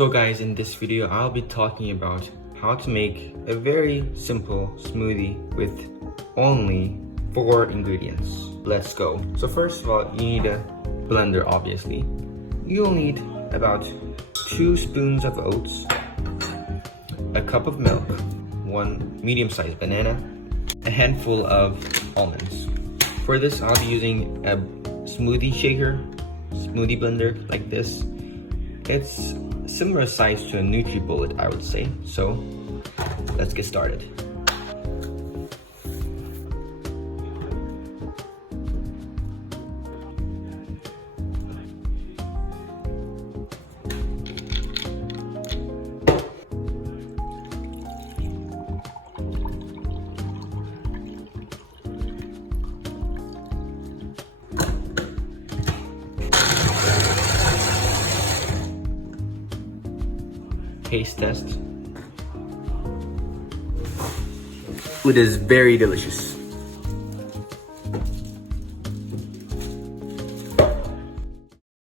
So guys, in this video, I'll be talking about how to make a very simple smoothie with only 4 ingredients. Let's go. So first of all, you need a blender, obviously. You'll need about 2 spoons of oats, a cup of milk, 1 medium-sized banana, a handful of almonds. For this, I'll be using a smoothie blender like this. It's similar size to a NutriBullet, I would say. So let's get started. Taste test. It is very delicious.